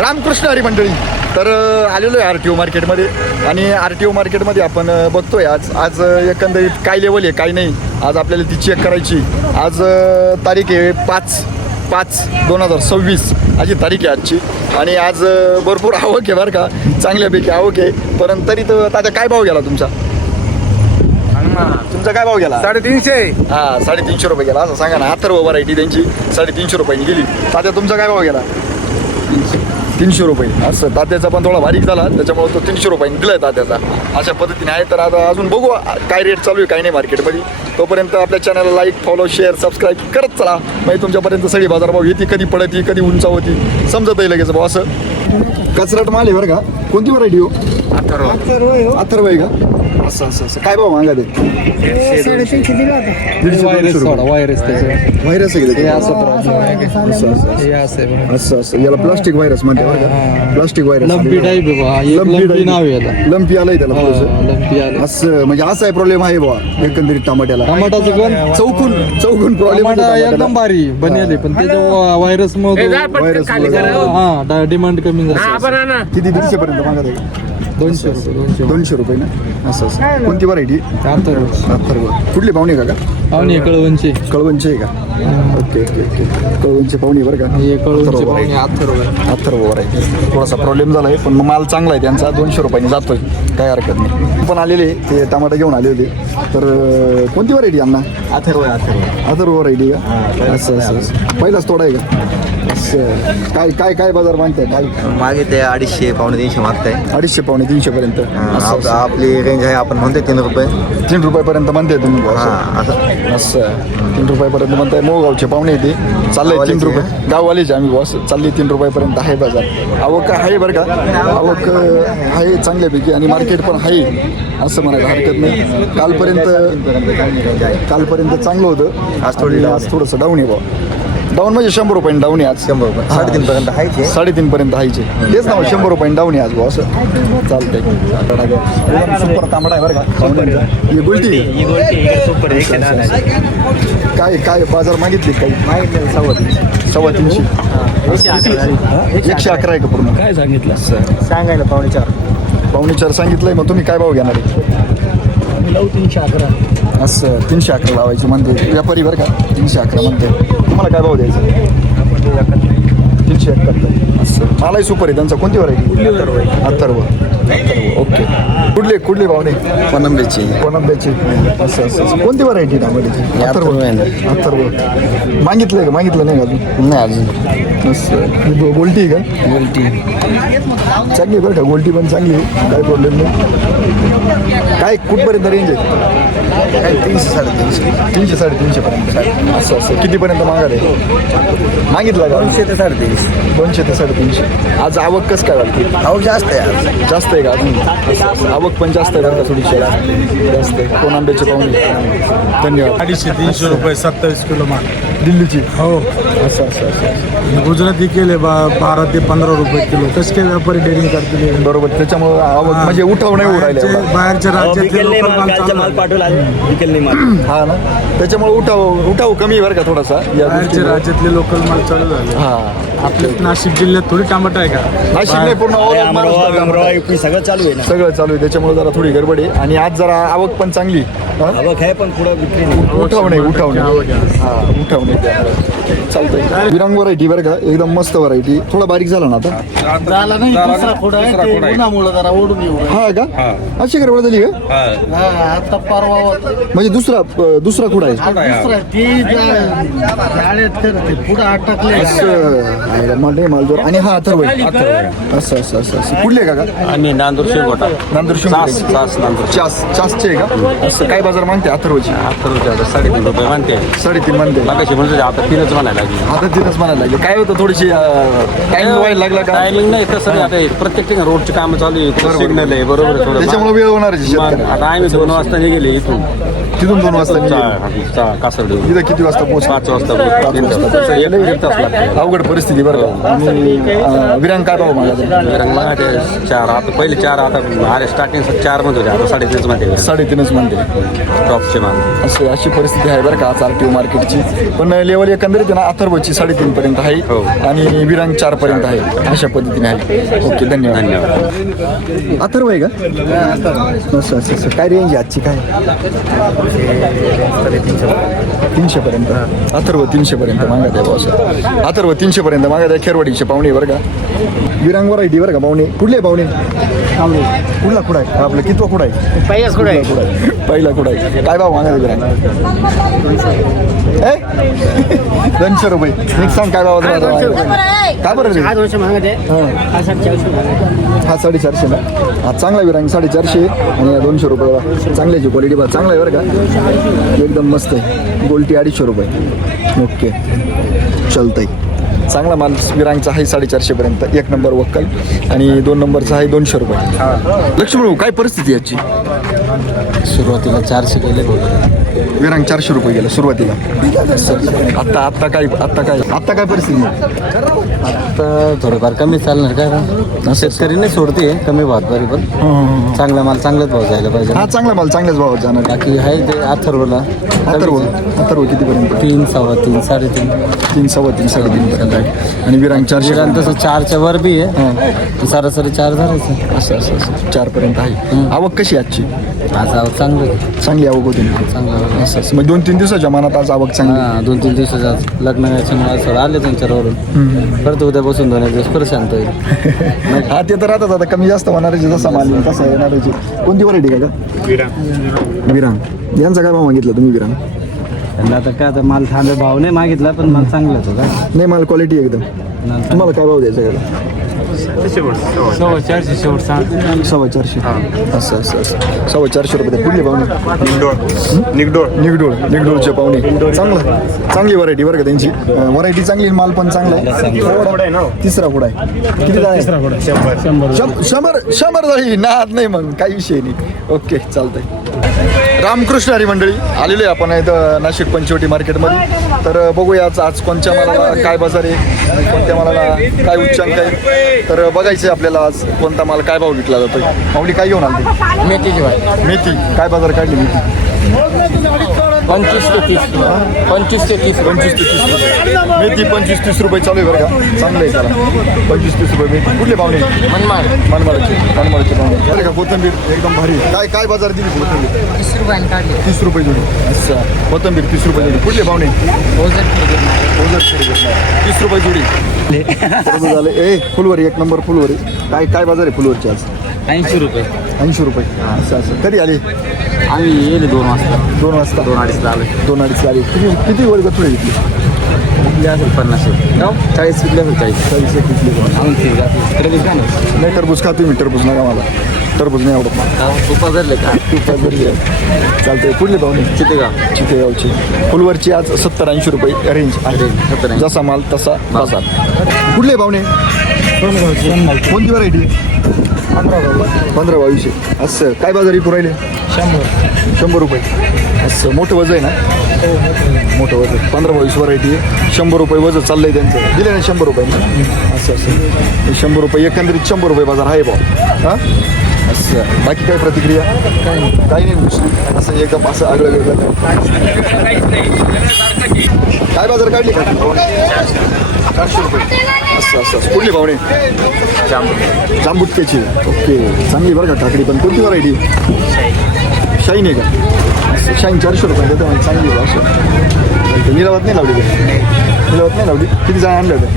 रामकृष्ण हरी मंडळी. तर आलेलो आहे RTO मार्केटमध्ये आणि RTO मार्केटमध्ये आपण बघतोय आज एकंदरीत काय लेवल आहे काय नाही. आज आपल्याला ती चेक करायची. आज तारीख आहे 5/5/2026 अशी तारीख आहे आजची. आणि आज भरपूर आवक आहे बरं का, चांगल्यापैकी आवक आहे. परंतु तरी तर तात्या काय भाव गेला तुमचा काय भाव गेला? 350. हां 350 रुपये गेला. असं सांगा ना. अथर्व व्हरायटी त्यांची 350 रुपयांनी गेली. तात्या तुमचा काय भाव गेला? 300 रुपये. असं तात्याचा पण थोडा बारीक झाला, त्याच्यामुळे तो 300 रुपयांनी दिला आहे तात्याचा. अशा पद्धतीने आहे. तर आता अजून बघू काय रेट चालू आहे काय नाही मार्केटमध्ये. तोपर्यंत आपल्या चॅनलला लाईक फॉलो शेअर सबस्क्राईब करत चला. म्हणजे तुमच्यापर्यंत सगळी बाजारभाव येते, कधी पडती कधी उंचावती समजत आहे लगेच भाऊ. असं कचरट माल आहे बरं का. कोणती व्हरायटी हो? अथर्व आहे का? असं असं असं काय भाव मागा ते? 350 व्हायरस त्याचं व्हायरस आहे हे असं असं असं याला प्लास्टिक व्हायरस म्हणते बरं का. प्लास्टिक व्हायरस लंपी टाईप आहे बा. लंपी नाव आहे याला. लंपी आलाय त्याला थोडंसं. लंपी आलं. असं म्हणजे असा आहे प्रॉब्लेम आहे बा एकंदरीत टमाट्याला. टमाटाचं पण चौकून प्रॉब्लेम टमाटा एकदम भारी बनेल पण त्याच्या व्हायरस मध्ये हा डिमांड कमी झाली. किती 150 पर्यंत मागत आहे? 200 रुपये ना. असं असं कोणती व्हरायटी? अथर्व. कुठली पाहुणे का? पाहुणे कळवणचे आहे का? Okay okay okay. कळवणचे पाहुणे बरं का. अथर्व व्हरायटी. थोडासा प्रॉब्लेम झाला आहे पण मग माल चांगला आहे त्यांचा. 200 रुपयांनी जातोय, काय हरकत नाही. पण आलेले ते टमाटा घेऊन आले होते. तर कोणती व्हरायटी अण्णा? अथर्व व्हरायटी का? असं असं असं पहिलाच तोडा आहे का? असं काय काय काय बाजार मागताय? काय मागे ते 250 पावणे 300 मागताय. 250 पावणे 300 पर्यंत. आपली रेंज आहे, आपण म्हणतोय 3 रुपये. 3 रुपयापर्यंत म्हणताय तुम्ही? असं असं 3 रुपयापर्यंत म्हणताय. मोगावचे पाहुणे येते चाललंय 3 रुपये. गाववालेच आम्ही बॉस. चालली 3 रुपयापर्यंत आहे बाजार. आवक आहे बरं का. आवक आहे चांगल्यापैकी आणि मार्केट पण आहे असं म्हणायला हरकत नाही. कालपर्यंत चांगलं होतं. आज थोडंसं डाऊन आहे बा. डाऊन म्हणजे 100 रुपयांनी डाऊन आहे आज. 100 रुपये 3.5 पर्यंत आहे. 3.5 पर्यंत हायचे तेच ना. 100 रुपयांनी डाऊन आहे आज भाऊ. असं चालतंय. सुपर तांबडा आहे बरं का. ही गोल्टी काय काय बाजार मागितली काही? 350. 111 आहे का पूर्ण? काय सांगितलं? सांगायला 4.5 सांगितलंय. मग तुम्ही काय भाव घेणार आहे? 311. असं 311 लावायचे म्हणते व्यापारी बरं का. 311 म्हणते. तुम्हाला काय भाव द्यायचा? 371. असं मलाही सुपर आहे त्यांचा. कोणती व्हरायटी? अथर्व. ओके. कुठले भाव नाही? पनंबेची. असं असं कोणती व्हरायटी टमाट्याची? अथर्व. मागितलं नाही का अजून? नाही अजून. असं गोल्टी आहे का? चांगली बरं का. गोल्टी पण चांगली आहे, काय प्रॉब्लेम नाही. काय कुठपर्यंत रेंज आहे? 300 350 पर्यंत. असं असं कितीपर्यंत मागायला आहे? मागितलं का? 200 ते 350. 200 ते 350. आज आवक कसं काय वाटते? आवक जास्त आहे आज. जास्त आहे का अजून? आवक पण जास्त आहे बरं का. थोडीशी जास्त आहे. कोण आंब्याचे पाहुणे. धन्यवाद. 250-300 रुपये 27 किलो माल दिल्लीची. हो. असं असं असं गुजराती केले 12 ते 15 रुपये किलो. कसे काय व्यापारी डेअरिंग करतील? बरोबर. त्याच्यामुळे आवक म्हणजे उठाव नाही होऊ राहिला एवढा. बाहेरच्या राज्यातले लोकल माल पाठवला. हा ना. त्याच्यामुळे उठाव कमी आहे बरं का थोडासा. या बाहेरच्या गोष्टीमुळे. राज्यातले लोकल माल चालू झाले. हा आपल्या नाशिक जिल्ह्यात थोडी टमाटा आहे का? नाशिक नाही पूर्ण all of महाराष्ट्र. सगळं चालू आहे ना. सगळं चालू आहे. त्याच्यामुळे जरा थोडी गडबड आहे. आणि आज जरा आवक पण चांगली. हा? आवक आहे पण पुढं विक्री नाही. उठाव नाही. हा उठाव नाही. चालतंय. विरांग व्हरायटी बरं का. एकदम मस्त व्हरायटी. थोडा बारीक झाला ना आता. झाला नाही. दुसरा खोडा आहे ते उन्हामुळे जरा ओढून येऊ. हा का? अशी गडबड झाली का? आता परवा म्हणजे दुसरा कुठं आहे? दुसरा ती गाड्यात करते पुढे अटकले. मालदोर. आणि हा अथर्व आहे. असं असं असं असं कुठले का? आम्ही नांदूर शेवटा. नांदूर चासचे आहे का? असं काय बाजार मागते अथर्वची? 3.5 रुपये म्हणते. 3.5 म्हणते. मागाशी म्हणतो आता 3च म्हणायला लागली. आता 3च म्हणायला लागले. काय होतं थोडीशी टाइम व्हायला लागला का? टायमिंग नाही तसं नाही. आता प्रत्येक ठिकाणी रोडची कामं चालू आहे. सिग्नल आहे बरोबर आहे. थोडं त्याच्यामुळे वेळ होणार आहे शेतकऱ्याला. आता आम्ही 2 वाजता निघेले इथून. तिथून 2 वाजता निघाले. कासरडी इथं किती वाजता पोहोच? 5 वाजता. अवघड परिस्थिती बरं का. आणि विरांग काय भाव मागायचा? 4. आता पहिले 4 आता अरे स्टार्टिंग 4 मध्ये होते. आता 3.5 मध्ये 3.5 म्हणते टॉपचे माल. अशी परिस्थिती आहे बरं का आज RTO मार्केटची. पण लेवल एकंदरीत आहे ना अथर्वची 3.5 पर्यंत आहे. आणि विरांग 4 पर्यंत आहे. अशा पद्धतीने आहे. ओके, धन्यवाद. अथर्व आहे का? असं असं असं. काय रेंज आहे आजची काय? 300 पर्यंत. अथर्व 300 पर्यंत मागत आहे बॉस. अथर्व 300 पर्यंत मागत आहे. खेरवाडीचे पाहुणे बरं का. विरांग व्हरायटी बरं का पाहुणे. कुठले पाहुणे? कुठला कुठं आहे आपलं? कितवा कुठं आहे? पहिला कुठं आहे? काय भाव मागायला विरांग? 200 रुपये. नेक्स्ट सांग काय भाव? काय बरं रे? हा 450 ना. हा चांगला विरांग 450 आणि 200 रुपये. चांगल्याची क्वालिटी बघा, चांगला आहे बरं का. एकदम मस्त आहे. गोल्टी 250 रुपये. ओके, चालतंय. चांगला माल विरांगचा आहे 450 पर्यंत. 1 नंबर वक्कल आणि 2 नंबरचा आहे 200 रुपये. लक्ष्मण काय परिस्थिती याची? सुरुवातीला 400 गेले विरांग 400 रुपये गेलं सुरुवातीला. आता काय परिस्थिती? आता थोडंफार कमी चालणार काय. शेतकरी नाही सोडते कमी भावात तरी पण चांगला माल चांगलाच भाव जायला पाहिजे. हा चांगला माल चांगल्याच भावात जाणार. बाकी आहे ते अथर्वला. अथर्व कितीपर्यंत? 3, 3.25, 3.5. 3, 3.5, 3.5 पर्यंत आहे. आणि विरांग 400. विरांग तसं 4च्या वर बी आहे. सरासरी 4 झालं असं 4 पर्यंत आहे. आवक कशी आजची? आज आवक चांगली आवक होती. चांगलं असं मग 2-3 दिवसाच्या मनात आज आवक चांगली. 2-3 दिवसाचा लग्न याच्यामुळे आले त्यांच्यावरून परत उद्यापासून 2 दिवस परत शांत होईल. हा ते तर राहतात. आता कमी जास्त होणारच जसा माल तसा येणारच. कोणती व्हरायटी का? विरांग. यांचा काय भाव मागितला तुम्ही विरांग? आता काय आता माल थांबे भाव नाही मागितला पण माल चांगलाच होता. नाही माल क्वालिटी एकदम. तुम्हाला काय भाव द्यायचा याला? 450 शेवट 450. असं 450 रुपये. कुठले पाहुणे? निगडोळचे पाहुणे. चांगली व्हरायटी बरं का त्यांची. व्हरायटी चांगली, माल पण चांगला आहे. तिसरा कुठं आहे? किती जाळी? 100 जाळी. नाद नाही मग काही विषय नाही. ओके, चालतंय. रामकृष्ण हरी मंडळी आलेलो आहे आपण इथं नाशिक पंचवटी मार्केटमध्ये. तर बघूयाच आज कोणत्या मालाला काय बाजार आहे आणि कोणत्या मालाला काय उच्चांक आहे. तर बघायचं आहे आपल्याला आज कोणता माल काय भाव विकला जातोय. माऊली काय घेऊन आली? मेथी. काय बाजार काढली मेथी? 25 ते 30 मेथी 25-30 रुपये चालू आहे बरं का. चांगलं आहे त्याला. 25-30 रुपये मेथी. कुठले पाहुणे? मनमाडचे पाहुणे बरं का. कोथिंबीर एकदम भारी. काय बाजार दिली कोथिंबीर? 30 रुपये जोडी. अच्छा, कोथिंबीर 30 रुपये जोडी. कुठले पाहुणे? 30 रुपये जोडी. झाले. फुलवरी 1 नंबर फुलवरी. काय बाजार आहे फुलवरची आज? 80 रुपये. 80 रुपये. असं कधी आले? आम्ही येले 2 वाजता. 2:30 आले. 2:30 आले. किती वर्ग थोडे घेतली? 50 40 विकले 40 विकले. नाही टरबूज खा तुम्ही. टरबूज नका मला. टरबूज नाही आवडत. तूप धरले का? चालतंय. कुठले पाहुणे? चितेगावची. फुलवरची आज 70-80 रुपये रेंज आहे. जसा माल तसा बाजार. कुठले पाहुणे? कोणती व्हरायटी? 15-22. असं काय बाजारी पुरायले? 100 रुपये. असं मोठं वजन आहे ना? मोठं वजन. 15-22 व्हरायटी आहे. 100 रुपये वजन चाललंय त्यांचं. दिले ना 100 रुपये. असं 100 रुपये. एकंदरीत 100 रुपये बाजार आहे भाऊ. हां असं. बाकी काय प्रतिक्रिया? काही नाही दुसरी. असं एकदम असं आगळं वेगळं. काय बाजार काढली का? 400 रुपये. असं कुठली पाहुणे? जांबुटक्याची. ओके, चांगली बरं का काकडी. पण कोणती व्हरायटी? शाईन आहे का? शाईन 400 रुपये देतो. चांगली असं. निलावत नाही लावली. किती जाळ्या आणल्या होत्या?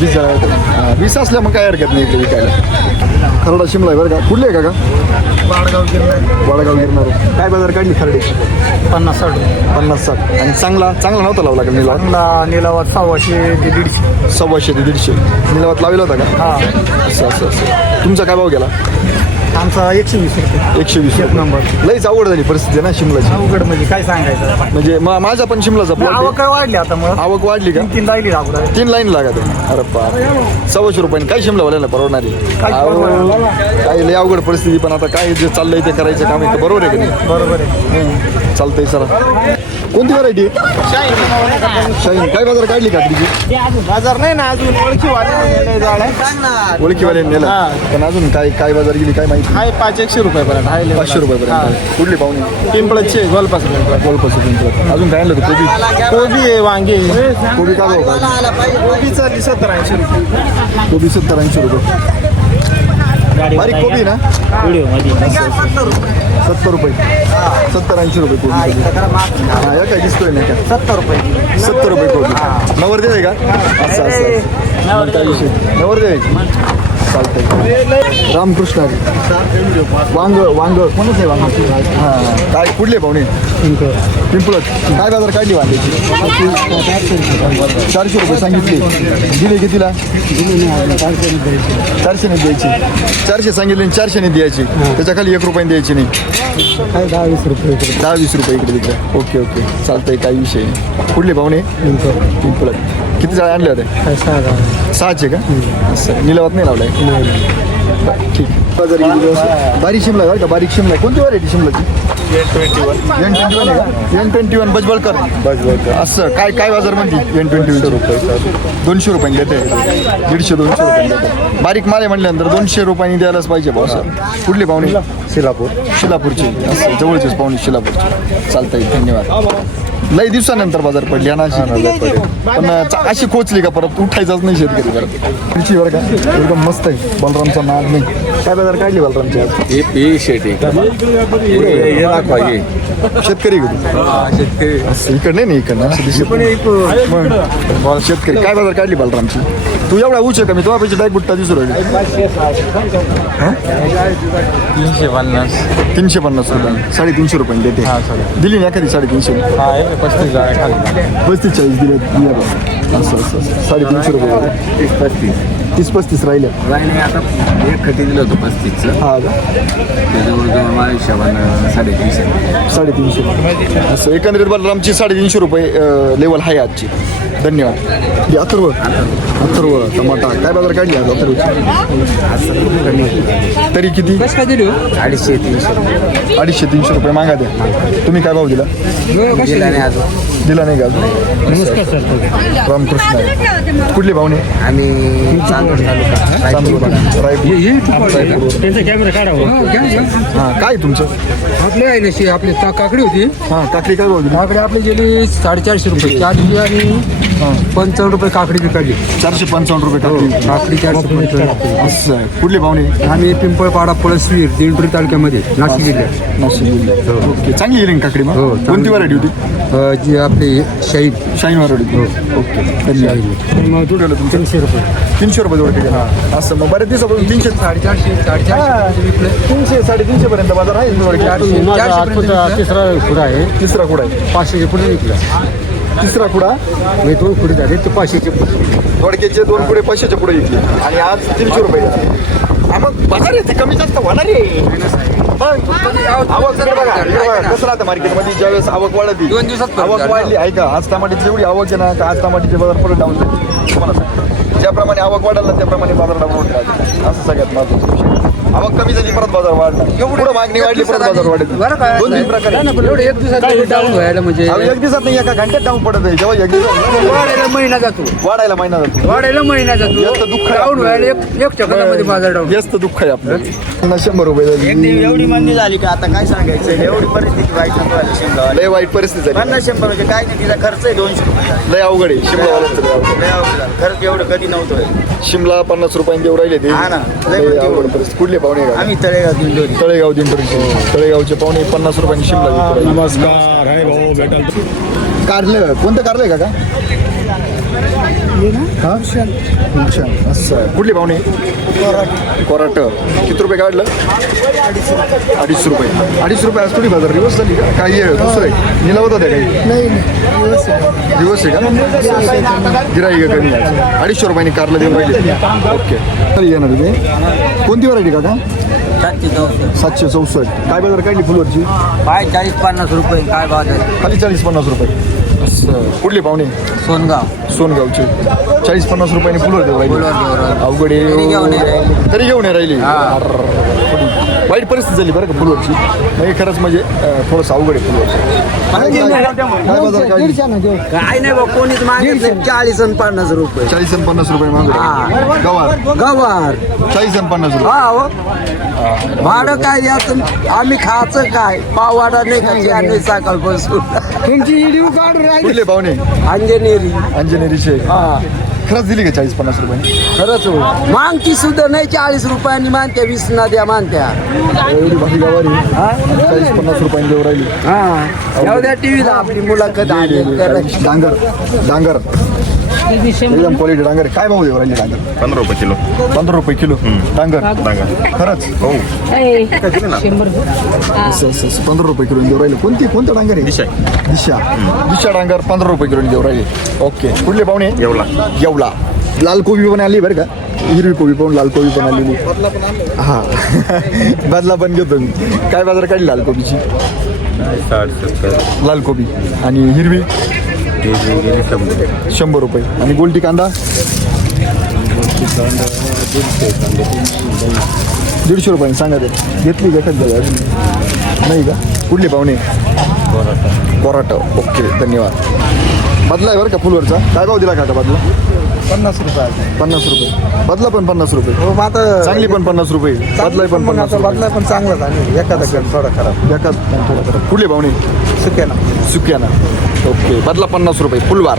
20 जाळ्या होत्या. 20 असल्या मग काय हरकत नाही इकडे विकायला. खरडा शिमला आहे बरं का. कुठले आहे का? वाडगाव गिरणार. काय बाजार काढली खरडी? 50-60. आणि चांगला नव्हता लावला का निलावात? निलावात 100 ते 150. 100 ते 150 निलावात लावला होता का? हां. असं. तुमचा काय भाव गेला? आमचा 120 रुपये. 120 1 नंबर. लईच आवड झाली परिस्थिती ना शिमलाची. अवघड म्हणजे काय सांगायचं. म्हणजे माझा पण शिमलाचा प्लॉट आहे. आवक वाढली आता मग. आवक वाढली का? 3 राहिली अगोदर. 3 लाईन लागत आहे. अरे बाप. 100 रुपये काय शिमलावाल्याला परवडणारी? काय लई अवघड परिस्थिती. पण आता काय जे चाललंय ते करायचं काम आहे. बरोबर आहे की नाही? बरोबर आहे. चालतंय सर. कोणती व्हरायटी? शाईन. काय बाजार काढली का तुझी? बाजार नाही ना अजून. ओळखीवाले नेला. पण अजून काय बाजार गेली काय माहिती? हाय 500 रुपयापर्यंत हाय 500 रुपयापर्यंत. कुठली पाहुणे? पिंपळाचे गोलपासून गोलपासून पिंपळात. अजून काय आणलं होतं? कोबी. कोबी आहे, वांगे आहे. कोबी काय भाव काय? कोबीचा 70-80 रुपये. कोबी 70-80 रुपये. बारीक कोबी ना? 70 रुपये. 70-80 रुपये कोबी. हा या काय दिसतोय ना काय? 70 रुपये कोबी. नवरदेव आहे का? असं असं काय विषय? नवरदेव आहे. चालतंय. रामकृष्ण हरी. वांग कोणच आहे वांग? हां काय कुठले पाहुणे? पिंपळत. काय बाजार काढली वांग्याची? 400 रुपये सांगितले. दिले कितीला? 400 नाही द्यायची. 400 सांगितले आणि 400 नाही द्यायची. त्याच्या खाली 1 रुपये द्यायची नाही. 10-20 रुपये. 10-20 रुपये इकडे तिकडे. ओके ओके चालतंय. काही विषय नाही. कुठले पाहुणे? पिंपळत. किती जाळे आणले होते? 6चे का? असं निलावात नाही लावलाय? बरं, ठीक. बारीक शिमला आहे का? बारीक शिमला आहे. कोणती व्हरायटी शिमलाची? N21 आहे का? N21 बजबळकर. असं काय काय बाजार म्हणते? N21 रुपये. 200 रुपयांनी देते. 150-200 रुपयांनी देते. बारीक माल आहे म्हटल्यानंतर 200 रुपयांनी द्यायलाच पाहिजे बॉस. कुठले पाहुणे? शिलापूरचे. असं जवळचेच पाहुणे शिलापूरचे. चालतंय. धन्यवाद. लई दिवसानंतर बाजार पडली ना पण अशी खोचली का परत उठायचाच नाही शेतकरी परत. मिरची बरं का एकदम मस्त आहे. बलरामचा नाद नाही. काय बाजार काढली बलरामची आज? शेतकरी इकडे नाही इकडनं शेतकरी. काय बाजार काढली बलरामची? तू एवढा उच का? मी तो पैसे डायरेक्ट बुट्टा दिसू राहिले. 350 रुपये. 350 रुपये देते. दिली ना एखादी 350? 35-40 दिले. असं 350 रुपये. 30-35 राहिले. आता एक खटी दिलं होतं 35चं. हा का? त्याच्यावर माझ्या हिशोबानं 350. 350. असं एकंदरीत बलरामची 350 रुपये लेवल आहे आजची. धन्यवाद. अथर्व टमाटा. काय बाजार काढली आज अथर्वची? तरी किती? 250-300 रुपये मागा द्या. तुम्ही काय भाव दिला? दिला नाही का अजून? नमस्कार सर. रामकृष्ण आहे. कुठले पाहुणे? आम्ही चांदोड त्यांचा कॅमेरा काढावा. हां काय तुमचं? आपले आहे ना आपली काकडी होती. हां काकडी काय भाव दिली? काकडी आपली गेली 450 रुपये. 40 आणि 55 रुपये काकडी विकायली. 455 रुपये काकडी. काकडी 455. असं कुठले पाहुणे? आम्ही पिंपळपाडा पळसवीर दिंडोरी तालुक्यामध्ये नाशिक जिल्ह्यात. नाशिक जिल्ह्यात. ओके चांगली गेली काकडी मग? हो, कोणती व्हरायटी होती? जी आपली शाईन व्हरायटी. ओके धन्यवाद. मग तू ठेवलं तुमचं? 300 रुपये. 300 रुपये जोडते गेला. असं मग बरेच दिवसापासून 300 450 विकले. 300-350 पर्यंत बाजार आहे. तिसरा खुडा आहे. तिसरा कुडा आहे. 500चे पुढे विकला. तिसरा कुडा मी 2 खुडे झाले ते 500चे पुढे. थोडक्याचे 2 पुढे 500च्या पुढे घेतले आणि आज 300 रुपये. हा मग बाजार येते कमी जास्त होणार आहे. आवक बघा कसं राहतं मार्केटमध्ये ज्यावेळेस आवक वाढती 2 दिवसात आवक वाढली आहे का? आज टमाट्याची एवढी आवक आहे ना का आज टमाट्याचे बाजार परत डाऊन झाले. तुम्हाला सांगतो ज्याप्रमाणे आवक वाढेल ना त्याप्रमाणे बाजार डाऊन होत राहते. असं सगळ्यात महत्त्वाचा विषय. आवक कमी झाली परत बाजार वाढला. एवढं मागणी वाढली परत बाजार वाढेल. 2-3 प्रकारे. एक दिवसात डाऊन व्हायला म्हणजे एक दिवसात नाही एका घंट्यात डाऊन पडत आहे. जेव्हा एक दिवस वाढायला महिना जातो. वाढायला महिना जातो. वाढायला महिना जातो. जास्त दुःख आहे डाऊन आपलं. व्हायला एक चक्रामध्ये बाजार डाऊन. जास्त दुःख आहे आपलं. 100 रुपये झाली. एवढी मंदी झाली का आता काय सांगायचं. एवढी परिस्थिती वाईट झाली शिमला. लय वाईट परिस्थिती झाली. 50-100 म्हणजे काय नाही. तिचा खर्च आहे 200 रुपये. लय अवघड आहे शिमला. लय अवघड झालं. खर्च एवढं कधी नव्हतं. शिमला 50 रुपयांनी देऊ राहिले ते. हा ना. लय लय मोठी अवघड गोष्ट. परिस्थिती. कुठले पाहुणे का? आम्ही तळेगाव दिंडोरी. तळेगाव दिंडोरीचे. तळेगावचे पाहुणे 50 रुपयांनी शिमला विकू राहिले. नमस्कार. अरे भाऊ भेटाल. कारलं कोणतं कारलं आहे का? हा असं कुठले पाहुणे? कोराट. किती रुपये काढलं? 250 रुपये. 250 रुपये आज थोडी बाजार दिवस झाली का? काही दुसरं आहे निलावत होत्या काही? दिवस आहे का? गिराई का कमी? 250 रुपयांनी कारलं देऊन राहिले. ओके येणार तुम्ही. कोणती व्हरायटी काका? 764. काय बाजार काढली फुलवरची? काय 40-50 रुपये. काय बाजार खाली 40-50 रुपये. असं कुठले पाहुणे? सोनगावचे. 40-50 रुपयांनी फुलवर देऊ राहिले. अवघड आहे. तरी घेऊन राहिली. वाईट परिस्थिती झाली बरं का फुलवरची. म्हणजे खरंच म्हणजे थोडंसं अवघड आहे फुलवरची. काय बाजार काढली? काय नाही बा कोणीच मागितलं 40 आणि 50 रुपये. 40 आणि 50 रुपये मागवले. गवार गवार 40 आणि 50 रुपये. हा हो भाडं काय याचं आम्ही खायचं काय पाववाडा नाही खायची आणि सकाळपासून तुमची इडीव काढून राहिली. कुठले पाहुणे? अंजनेरी अंजनेरीचे. हा खरंच दिली का 40-50 रुपये? खरंच हो मागती सुद्धा नाही 40 रुपयांनी मानत्या 20 ना द्या मानत्या. एवढी भारी गवारी 40-50 रुपयांनी देऊ राहिली. हा जाऊ द्या टीव्हीला आपली मुलाखत आली तर. डांगर एकदम क्वालिटी डांगर. काय भाव देऊ राहिली डांगर? 15 रुपये किलो. 15 रुपये किलो डांगर. खरंच हो. 15 रुपये किलो देऊ राहिले. कोणतं डांगर आहे? दिशा डांगर 15 रुपये किलो देऊ राहिले. ओके. कुठले पाहुणे? येवला. लाल कोबी पण आली बरं का. हिरवी कोबी पण लाल कोबी पण आलेली. हा बदला पण घेतो मी. काय बाजार काढली लाल कोबीची? 60-70. लाल कोबी. आणि हिरवी 100 रुपये. आणि गोल्टी कांदा 150 रुपये. सांगा ते घेतली का कधी अजून नाही का? कुठली पाहुणे? कोराट. ओके धन्यवाद. बदला आहे बरं का फुलवरचा. काय भाव दिला काका बदला? 50 रुपये. 50 रुपये. बदला पण 50 रुपये. हो मग आता चांगली पण 50 रुपये. बदला पण 50 रुपये. बदला पण चांगलाच आणि एखादा गण थोडा खराब. एकाच थोडा खराब. कुठले पाहुणे? सुक्याना. ओके. बदला 50 रुपये. फुलवार.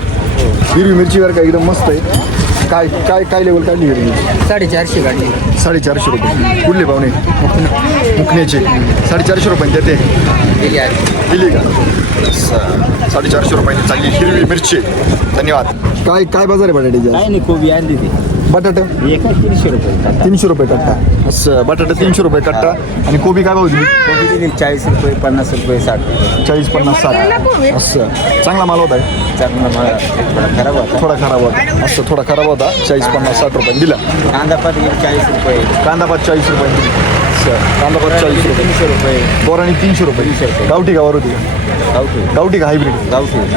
हिरवी मिरची बरं का एकदम मस्त आहे. काय लेवल काढली हिरवी मिरची? 450 काढली. 450 रुपये. कुठले पाहुणे? मुकण्याचे. 450 रुपये देते. दिली का? 450 रुपयाने चांगली हिरवी मिरची. धन्यवाद. काय बाजार आहे बटाट्याची? काय नाही कोबी आणली ती बटाटे एका 300 रुपये. 300 रुपये कट्टा. असं बटाटे 300 रुपये कट्टा. आणि कोबी काय भाव दिली? कोबी दिली 40 रुपये 50 रुपये 60 रुपये. 40-50 60. असं चांगला माल होता. चांगला मला थोडा खराब होता. थोडा खराब होता. असं थोडा खराब होता. 40-50 60 रुपये दिला. कांदा पात 40 रुपये. कांदापात 40 रुपये दिली. असं कांदापात 40 रुपये. 300 रुपये. बोराणी 300 रुपये. गावठी गावावर होती का? गावठी का हायब्रिड?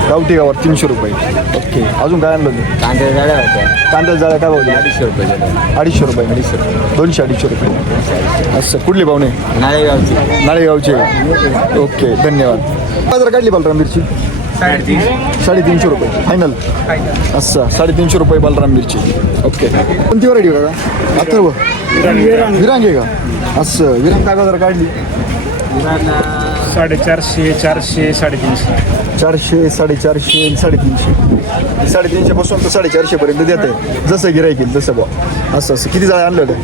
गावठी गावावर 300 रुपये. ओके. अजून काय आणलं होतं? कांद्या जाळ्या होत्या कांद्याच्या जाळ्या काय भाव दिला? 250 रुपये झाल्या. 250 रुपये. 200-250 रुपये. असं कुठले पाहुणे? नाळेगावची नाळेगावचे. ओके धन्यवाद. बाजार काढली बलराम मिरची? 350 रुपये फायनल. असं 350 रुपये बलराम मिरची. ओके. कोणती व्हरायटी का? अथर्व विरांग आहे का? असं विरांग काय बाजार काढली? 450, 400, 350. 400, 450, 350. 350 पासून तर 450 पर्यंत देते. जसं गिराईक येईल तसं बा. असं किती जाळ्या आणलं होतं?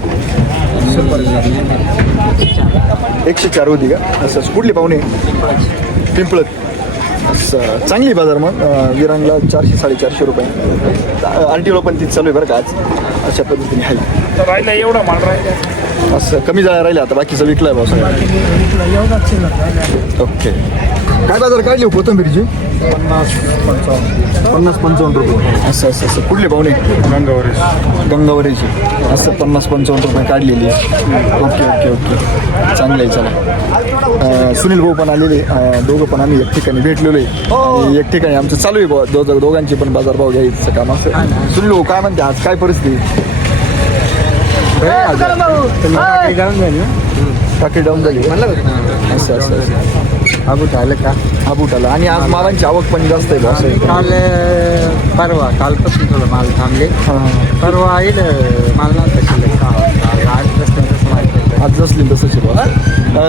104 होती का? असं कुठली पाहुणे? पिंपळत. असं चांगली बाजार मग विरांगला 400-450 रुपये. RTO पण तीच चालू आहे बरं का आज. अशा पद्धतीने आहे. राहिला एवढा माल राहिला. असं कमी जाळ्या राहिल्या आता बाकीचं विकलाय भाऊ सगळं. ओके. काय बाजार काढली हो कोथिंबीरची? 50-55 रुपये. असं कुठले पाहुणे? गंगावरीची. असं 50-55 रुपये काढलेली. ओके. चांगलं आहे. चला सुनील भाऊ पण आलेले. दोघं पण आम्ही एक ठिकाणी भेटलेलो आहे. आणि एक ठिकाणी आमचं चालू आहे दोघांची पण बाजारभाव घ्यायचं काम असं. सुनील भाऊ काय म्हणते आज काय परिस्थिती? टाकी डाऊन झाली. असं आबूट आलं का? आबूट आला. आणि आज मालांची आवक पण जास्त आहे असं. कालपासून थोडं माल थांबले. परवा येईल माल आज नसली तसंच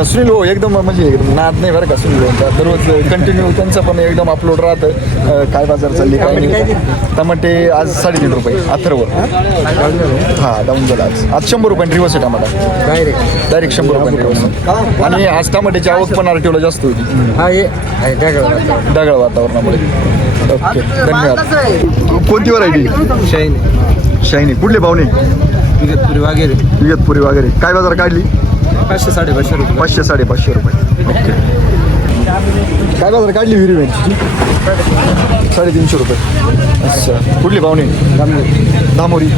सुनील भाऊ एकदम म्हणजे एकदम नाद नाही बरं का. सुनील भाऊ दररोज कंटिन्यू त्यांचं पण एकदम अपलोड राहतं. काय बाजार चालली काय नाही. टमाटे आज 3.5 रुपये. अथर्व डाऊन झाला आज 100 रुपये रिवर्स आहे टमाटा. डायरेक्ट 100 रुपये रिवर्स. आणि आज टमाट्याची आवक पण RTOला जास्त होती. ढगाळ वातावरणामुळे. ओके धन्यवाद. कोणती व्हरायटी? शायनी. कुठले पाहुणे? इगतपुरी वगैरे. काय बाजार काढली? 500-550 रुपये. 500-550 रुपये. ओके. काय बाजार काढली हिरवी मिरची? 350 रुपये. अच्छा. कुठली पाहुणे? धामोरी.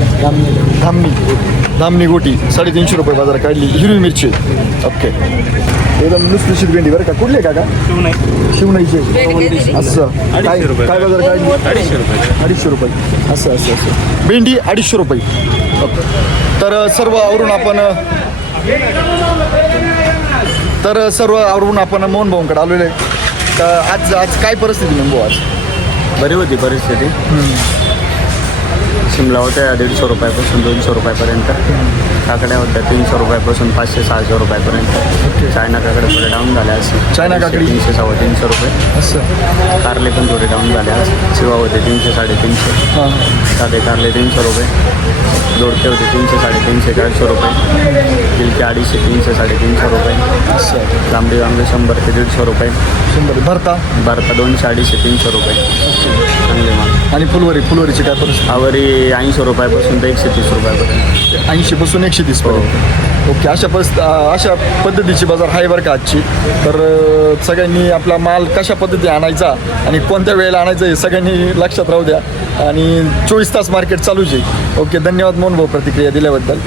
धामणी गोटी. 350 रुपये बाजार काढली हिरवी मिरची. ओके. एकदम लुसलुशीत भेंडी बरं का. कुठले काका? शिवणाईचे. असं काय बाजार काढली? 250 रुपये. असं भेंडी 250 रुपये. ओके. तर सर्व आवरून आपण तर सर्व आवरून आपण मोहन भाऊंकडे आलेलो आहे. तर आज काय परिस्थिती मोहन भाऊ आज? बरी होती परिस्थिती. शिमला होत्या 150 रुपयापासून 200 रुपयापर्यंत. काकड्या होत्या 300 रुपयापासून 500-600 रुपयापर्यंत. चायना काकडे थोडे डाऊन झाल्या असं. चायना काकडी 300-350 रुपये. असं कारले पण थोडे डाऊन झाले आज. शिवा होते 300-350. हां साधे कारले 300 रुपये. दोडके होते 300-350-400 रुपये. गिलके 250-300-350 रुपये. असं लांबडी वांगे 100 ते 150 रुपये. 100 भरता भरता 200-250-300 रुपये. चांगले माल. आणि फुलवरीची काय परिस्थिती? आवरी 80 रुपयापासून ते 130 रुपयापर्यंत. 80 पासून 130 पर्यंत. ओके, अशा पद्धतीची बाजार आहे बरं का आजची. तर सगळ्यांनी आपला माल कशा पद्धती आणायचा आणि कोणत्या वेळेला आणायचं हे सगळ्यांनी लक्षात राहू द्या. आणि 24 तास मार्केट चालूच आहे. ओके, धन्यवाद मोहन भाऊ प्रतिक्रिया दिल्याबद्दल.